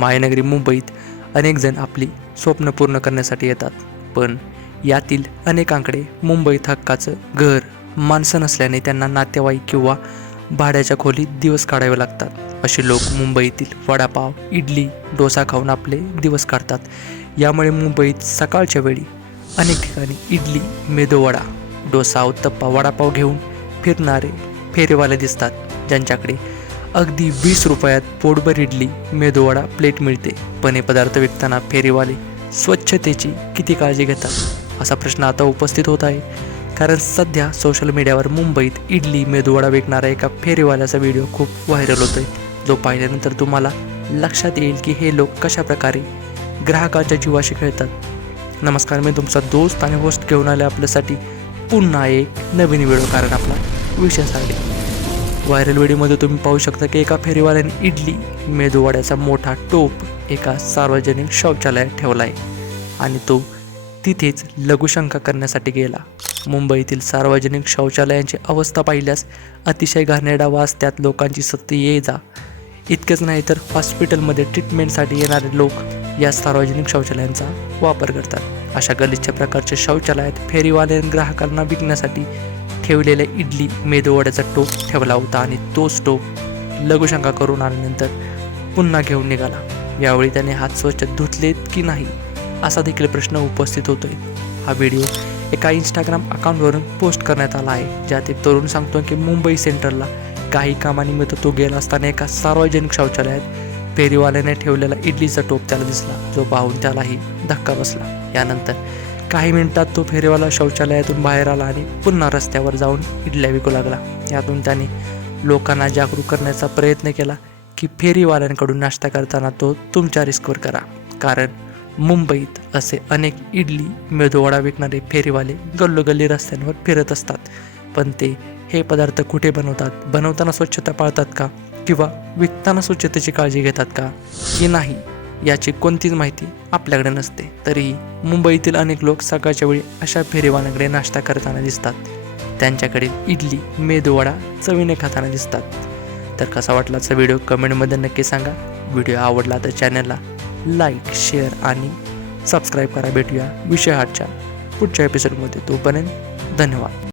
महानगरी मुंबईत अनेकजण आपली स्वप्न पूर्ण करण्यासाठी येतात. पण यातील अनेकांकडे मुंबईत हक्काचं घर माणसं नसल्याने त्यांना नातेवाईक किंवा भाड्याच्या खोलीत दिवस काढावे लागतात. असे लोक मुंबईतील वडापाव इडली डोसा खाऊन आपले दिवस काढतात. यामुळे मुंबईत सकाळच्या वेळी अनेक ठिकाणी इडली मेदूवडा डोसा उत्तप्पा वडापाव घेऊन फिरणारे फेरेवाले दिसतात. ज्यांच्याकडे अगदी वीस रुपयात पोटभर इडली मेदूवडा प्लेट मिळते. पण हे पदार्थ विकताना फेरीवाले स्वच्छतेची किती काळजी घेतात? असा प्रश्न आता उपस्थित होत आहे. कारण सध्या सोशल मीडियावर मुंबईत इडली मेदूवडा विकणारा एका फेरीवाल्याचा व्हिडिओ खूप व्हायरल होतोय. जो पाहिल्यानंतर तुम्हाला लक्षात येईल की हे लोक कशा प्रकारे ग्राहकाच्या जीवाशी खेळतात. नमस्कार मी तुमचा दोस्त आणि होस्ट घेऊन आले आपल्यासाठी पुन्हा एक नवीन व्हिडिओ कारण आपला विषय सांगेल व्हायरल व्हिडिओमध्ये तुम्ही पाहू शकता की एका फेरीवाल्याने इडली मेदूवाड्याचा मोठा टोप एका सार्वजनिक शौचालयात ठेवला आहे आणि तो तिथेच लघुशंका करण्यासाठी गेला. मुंबईतील सार्वजनिक शौचालयांची अवस्था पाहिल्यास अतिशय घाणेरडा वास त्यात लोकांची सत्य ये जा. इतकंच नाही तर हॉस्पिटलमध्ये ट्रीटमेंटसाठी येणारे लोक या सार्वजनिक शौचालयांचा वापर करतात. अशा गलिच्छ प्रकारच्या शौचालयात फेरीवाल्याने ग्राहकांना विकण्यासाठी ठेवलेल्या इडली मेदूवड्याचा टोप ठेवला होता आणि तोच टोप लघुशंका करून आल्यानंतर पुन्हा घेऊन निघाला. यावेळी त्याने हात स्वच्छ धुतलेत की नाही असा देखील प्रश्न उपस्थित होतोय. हा व्हिडिओ एका इंस्टाग्राम अकाउंटवरून पोस्ट करण्यात आला आहे ज्यात एक तरुण सांगतो की मुंबई सेंट्रलला काही कामानिमित्त तो गेला असताना एका सार्वजनिक शौचालयात फेरीवाल्याने ठेवलेला इडलीचा टोप त्याला दिसला जो पाहून त्यालाही धक्का बसला. यानंतर काही मिनिटात तो फेरीवाला शौचालयातून बाहेर आला आणि पुन्हा रस्त्यावर जाऊन इडल्या विकू लागला. यातून त्याने लोकांना जागरूक करण्याचा प्रयत्न केला की फेरीवाल्यांकडून नाश्ता करताना तो तुमच्या रिस्कवर करा. कारण मुंबईत असे अनेक इडली मेदूवडा विकणारे फेरीवाले गल्लोगल्ली रस्त्यांवर फिरत असतात. पण ते हे पदार्थ कुठे बनवतात? बनवताना स्वच्छता पाळतात का? किंवा विकताना स्वच्छतेची काळजी घेतात का? की नाही? याची कोणतीच माहिती आपल्याकडे नसते. तरीही मुंबईतील अनेक लोक सकाळच्या वेळी अशा फेरीवानाकडे नाश्ता करताना दिसतात. त्यांच्याकडे इडली मेदूवडा चवीने खाताना दिसतात. तर कसा वाटला आजचा व्हिडिओ? कमेंटमध्ये नक्की सांगा. व्हिडिओ आवडला तर चॅनलला लाईक शेअर आणि सबस्क्राईब करा. भेटूया विषय हाटच्या पुढच्या एपिसोडमध्ये तोपर्यंत धन्यवाद.